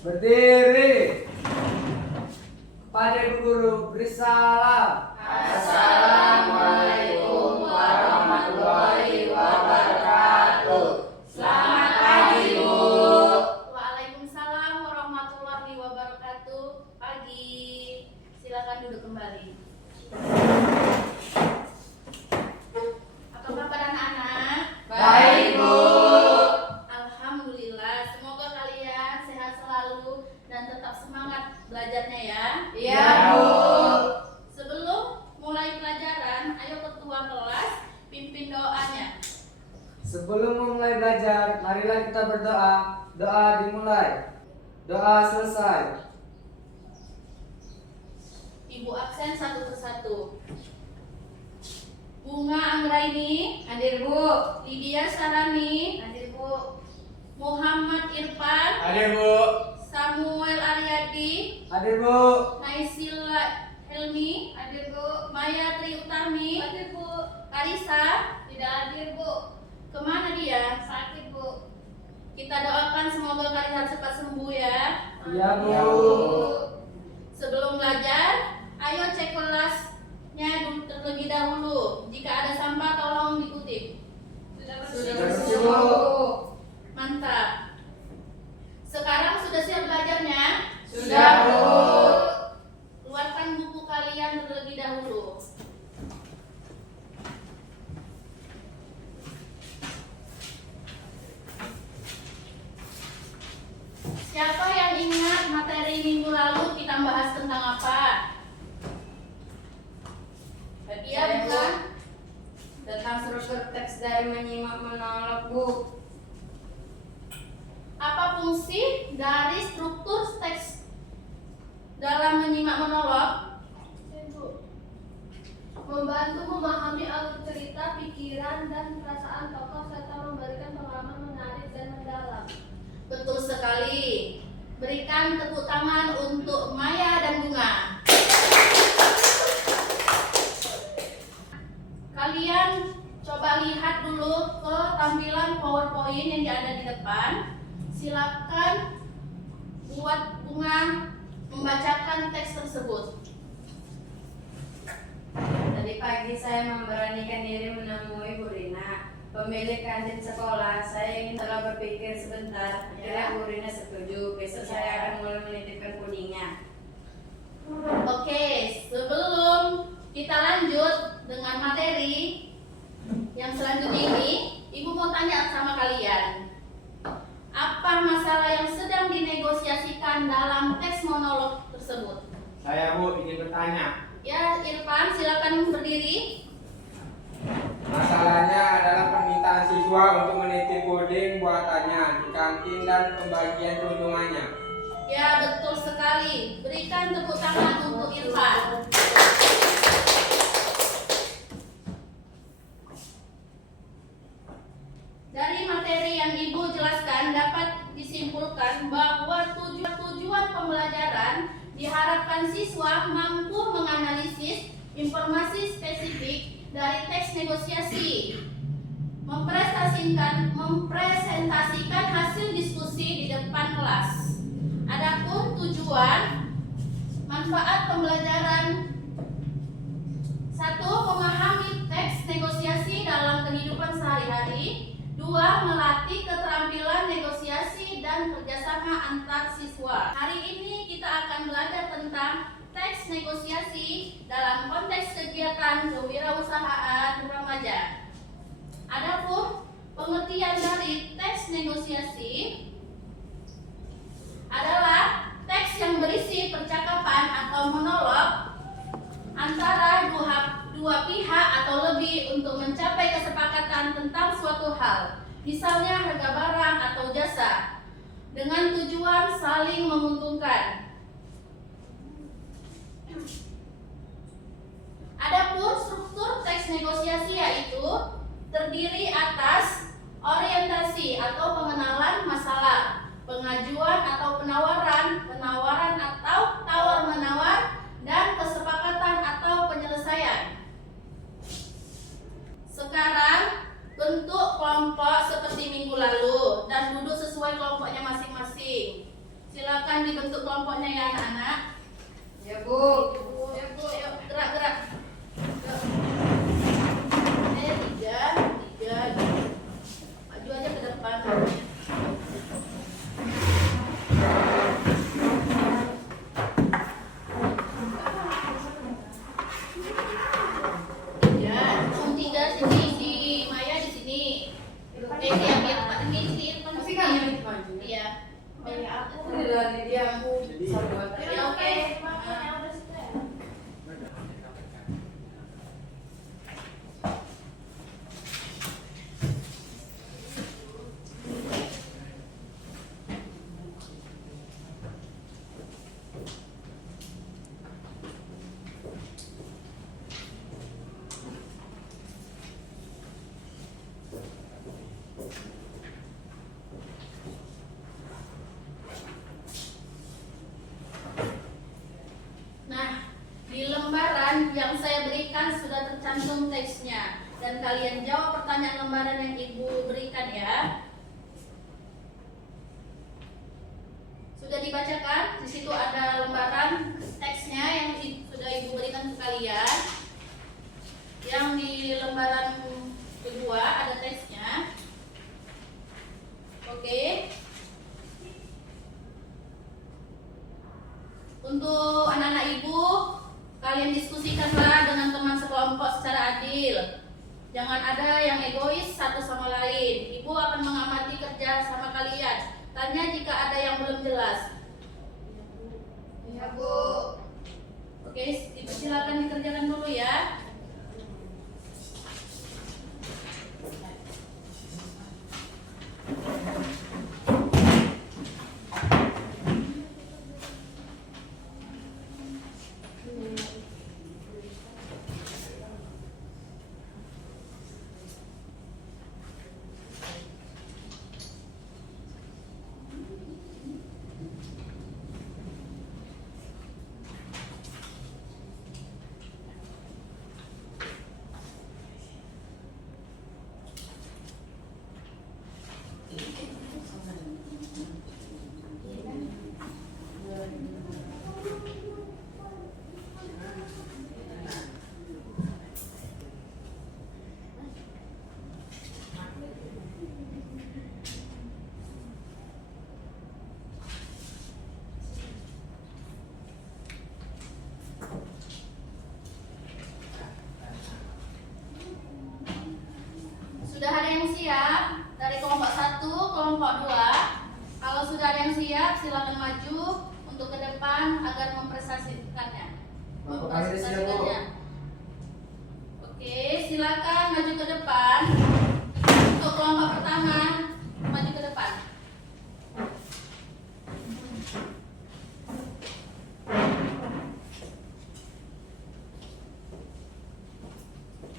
Berdiri. Pada guru beri salam. Assalamualaikum warahmatullahi wabarakatuh. Selamat pagi, Bu. Waalaikumsalam warahmatullahi wabarakatuh. Pagi. Silakan duduk kembali. Apa kabar anak-anak? Baik, Bu. Alhamdulillah. Semoga kalian sehat selalu dan tetap semangat belajarnya ya. Iya, Bu. Sebelum mulai pelajaran, ayo ketua kelas pimpin doanya. Sebelum memulai belajar, marilah kita berdoa. Doa dimulai. Doa selesai. Ibu absen satu persatu. Bunga Anggraini, Hadir, Bu. Lydia Sarani, Hadir, Bu. Muhammad Irfan, Hadir, Bu. Samuel Aryadi, Hadir, Bu. Naisila Helmi, Hadir, Bu. Maya Tri Utami, Hadir, Bu. Karisa, Tidak hadir, Bu. kemana dia? Sakit, Bu. Kita doakan semoga Karisa cepat sembuh ya. Iya, Bu. Sebelum belajar, ayo cek kelasnya terlebih dahulu. Jika ada sampah tolong dikutip. Sudah bersih, Bu. Mantap. Sekarang sudah siap belajarnya? Sudah, Bu. Keluarkan buku kalian terlebih dahulu. Siapa yang ingat materi minggu lalu kita bahas tentang apa? Iya, Saya, Bu. bukan? Tentang struktur teks dari menyimak menolak, Bu. Apa fungsi dari struktur teks dalam menyimak monolog? Membantu memahami alur cerita, pikiran, dan perasaan tokoh serta memberikan pengalaman menarik dan mendalam. Betul sekali. Berikan tepuk tangan untuk Maya dan Bunga. Kalian coba lihat dulu ke tampilan PowerPoint yang ada di depan. Silakan buat Bunga membacakan teks tersebut. Tadi pagi saya memberanikan diri menemui Bu Rina, pemilik kantin sekolah. Saya ingin telah berpikir sebentar. Akhirnya Bu Rina setuju. Besok saya akan mulai menitipkan pudingnya. Oke, sebelum kita lanjut dengan materi yang selanjutnya ini, Ibu mau tanya sama kalian. Apa masalah yang sedang dinegosiasikan dalam teks monolog tersebut? Saya, Bu, ingin bertanya. Ya, Irfan, silakan berdiri. Masalahnya adalah permintaan siswa untuk menitip puding buatannya di kantin dan pembagian keuntungannya. Ya, betul sekali. Berikan tepuk tangan untuk Irfan. Dari materi yang Ibu jelaskan dapat disimpulkan bahwa tujuan pembelajaran diharapkan siswa mampu menganalisis informasi spesifik dari teks negosiasi, mempresentasikan hasil diskusi di depan kelas. Adapun tujuan manfaat pembelajaran: 1. Memahami teks negosiasi dalam kehidupan sehari-hari. 2. Melatih keterampilan negosiasi dan kerjasama antar siswa. Hari ini kita akan belajar tentang teks negosiasi dalam konteks kegiatan kewirausahaan remaja. Adapun pengertian dari teks negosiasi adalah teks yang berisi percakapan atau monolog antara dua pihak atau lebih untuk mencapai kesepakatan tentang suatu hal, misalnya harga barang atau jasa, dengan tujuan saling menguntungkan. Adapun struktur teks negosiasi yaitu terdiri atas orientasi atau pengenalan masalah, pengajuan atau penawaran, penawaran atau tawar-menawar, dan kesepakatan atau penyelesaian. Sekarang bentuk kelompok seperti minggu lalu dan duduk sesuai kelompoknya masing-masing. Silakan dibentuk kelompoknya ya anak-anak. Ya Bu. Ya Bu, yuk gerak-gerak. Yuk. Tiga. Maju aja ke depan. Ya, langsung tiga sini, si Maya di sini. Iya, biar Pak ini si Irfan Tapi sini. kan yang maju. Iya. Ini dari dia aku. Ya oke. Nah, di lembaran yang saya berikan sudah tercantum teksnya dan kalian jawab pertanyaan lembaran yang Ibu berikan ya. Sudah dibacakan? Di situ ada lembaran teksnya yang sudah Ibu berikan ke kalian. Yang di lembaran kedua ada teksnya. Oke. Untuk anak-anak Ibu, kalian diskusikanlah dengan teman sekelompok secara adil. Jangan ada yang egois satu sama lain. Ibu akan mengamati kerja sama kalian. Tanya jika ada yang belum jelas. Ya Bu. Oke, silakan dikerjakan dulu ya. Sudah ada yang siap dari kelompok 1, kelompok 2. Kalau sudah ada yang siap, silakan maju untuk ke depan agar mempresentasikannya. Oke, silakan maju ke depan. Untuk kelompok pertama, maju ke depan.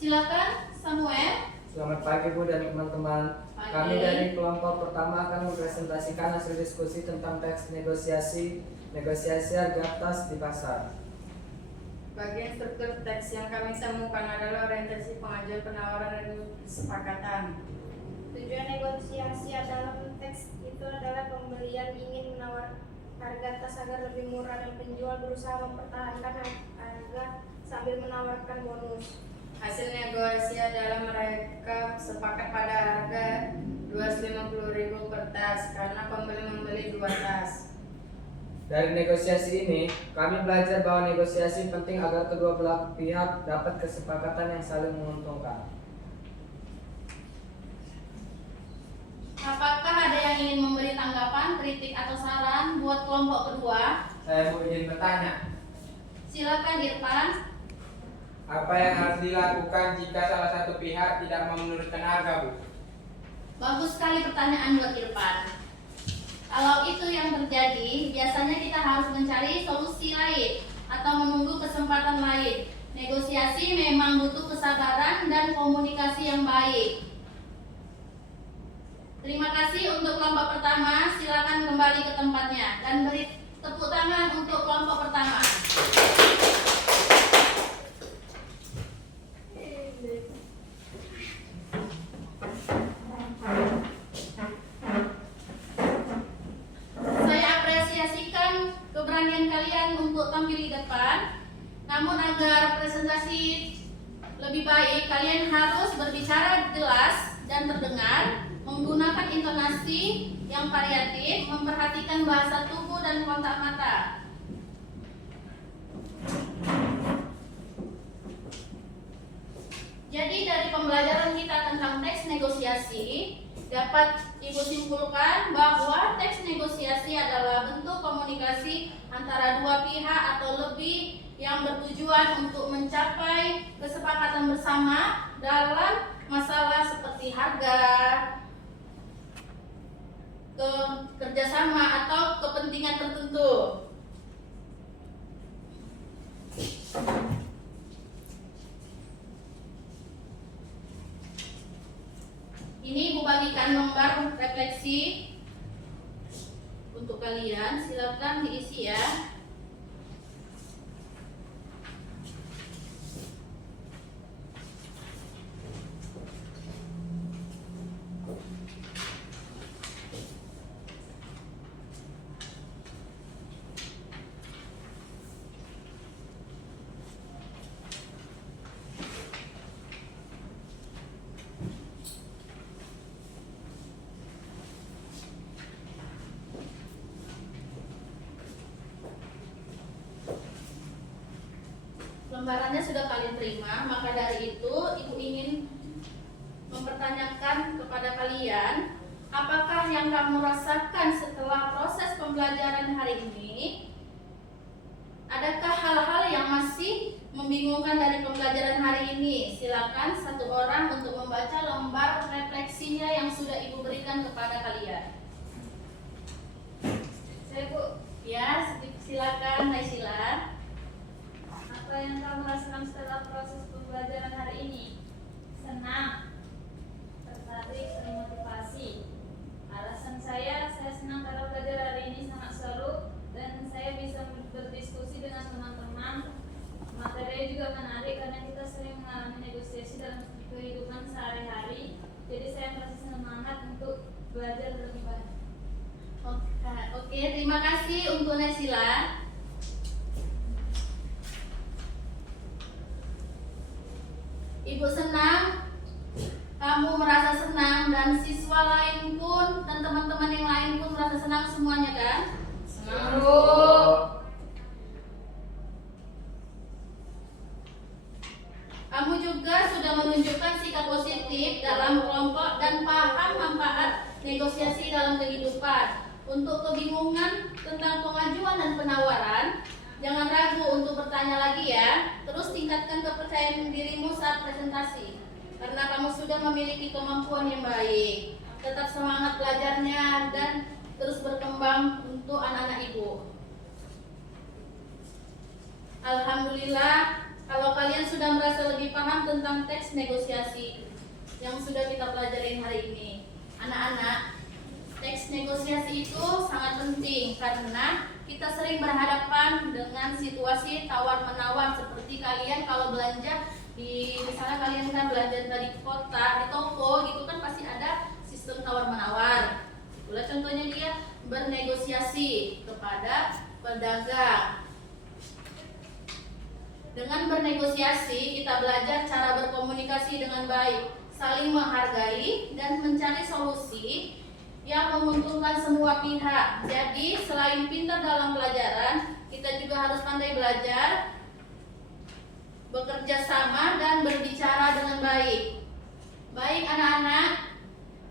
Silakan Samuel. Selamat pagi Bu dan teman-teman. Pagi. Kami dari kelompok pertama akan mempresentasikan hasil diskusi tentang teks negosiasi harga tas di pasar. Bagian struktur teks yang kami temukan adalah orientasi pengajuan penawaran dan kesepakatan. Tujuan negosiasi dalam teks itu adalah pembelian ingin menawar harga tas agar lebih murah dan penjual berusaha mempertahankan harga sambil menawarkan bonus. Hasil negosiasi adalah mereka sepakat pada harga 250.000 per tas karena pembeli membeli 2 tas. Dari negosiasi ini, kami belajar bahwa negosiasi penting agar kedua belah pihak dapat kesepakatan yang saling menguntungkan. Apakah ada yang ingin memberi tanggapan, kritik atau saran buat kelompok kedua? Saya mau izin bertanya, Silakan Irfan. apa yang harus dilakukan jika salah satu pihak tidak mau menurunkan harga, Bu? Bagus sekali pertanyaan buat Irfan. Kalau itu yang terjadi, biasanya kita harus mencari solusi lain atau menunggu kesempatan lain. Negosiasi memang butuh kesabaran dan komunikasi yang baik. Terima kasih untuk kelompok pertama. Silakan kembali ke tempatnya dan beri tepuk tangan untuk kelompok pertama. Saya apresiasi dan terdengar, menggunakan intonasi yang variatif, memperhatikan bahasa tubuh dan kontak mata. Jadi dari pembelajaran kita tentang teks negosiasi, dapat Ibu simpulkan bahwa teks negosiasi adalah bentuk komunikasi antara dua pihak atau lebih yang bertujuan untuk mencapai kesepakatan bersama dalam masalah seperti harga, kerjasama atau kepentingan tertentu. Ini Ibu bagikan lembar refleksi untuk kalian, silakan diisi ya. Lembarannya sudah kalian terima, maka dari itu Ibu ingin mempertanyakan kepada kalian, apakah yang kamu rasakan setelah proses pembelajaran hari ini? Adakah hal-hal yang masih membingungkan dari pembelajaran hari ini? Silakan satu orang untuk membaca lembar refleksinya yang sudah Ibu berikan kepada kalian. Saya Bu, Ya, silakan Naysila. apa yang kamu rasakan setelah proses pembelajaran hari ini? Senang, tertarik, termotivasi. Alasan saya senang karena belajar hari ini sangat seru dan saya bisa berdiskusi dengan teman-teman. Materi juga menarik karena kita sering mengalami negosiasi dalam kehidupan sehari-hari. Jadi saya merasa semangat untuk belajar lebih banyak. Oke, terima kasih untuk Naysila. Ibu senang, kamu merasa senang, dan siswa lain pun dan teman-teman yang lain pun merasa senang semuanya kan? Senang, Bu. Kamu juga sudah menunjukkan sikap positif dalam kelompok dan paham manfaat negosiasi dalam kehidupan. Untuk kebingungan tentang pengajuan dan penawaran, jangan ragu untuk bertanya lagi ya. Terus tingkatkan kepercayaan dirimu saat presentasi, karena kamu sudah memiliki kemampuan yang baik. Tetap semangat belajarnya dan terus berkembang untuk anak-anak Ibu. Alhamdulillah, kalau kalian sudah merasa lebih paham tentang teks negosiasi yang sudah kita pelajarin hari ini. Anak-anak, teks negosiasi itu sangat penting karena kita sering berhadapan dengan situasi tawar-menawar seperti kalian kalau belanja misalnya kalian kan belanja di kota, di toko gitu kan pasti ada sistem tawar-menawar. Itulah contohnya dia bernegosiasi kepada pedagang. Dengan bernegosiasi kita belajar cara berkomunikasi dengan baik, saling menghargai dan mencari solusi yang menguntungkan semua pihak. Jadi selain pintar dalam pelajaran, kita juga harus pandai belajar, bekerja sama dan berbicara dengan baik. Baik anak-anak,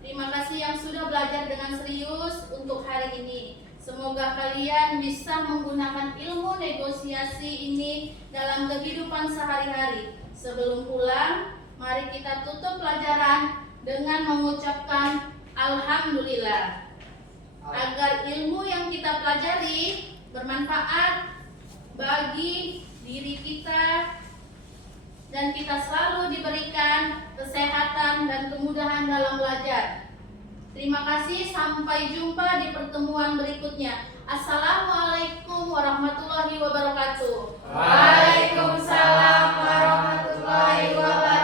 terima kasih yang sudah belajar dengan serius untuk hari ini. Semoga kalian bisa menggunakan ilmu negosiasi ini dalam kehidupan sehari-hari. Sebelum pulang, mari kita tutup pelajaran dengan mengucapkan Alhamdulillah, agar ilmu yang kita pelajari bermanfaat bagi diri kita dan kita selalu diberikan kesehatan dan kemudahan dalam belajar. Terima kasih, sampai jumpa di pertemuan berikutnya. Assalamualaikum warahmatullahi wabarakatuh. Waalaikumsalam warahmatullahi wabarakatuh.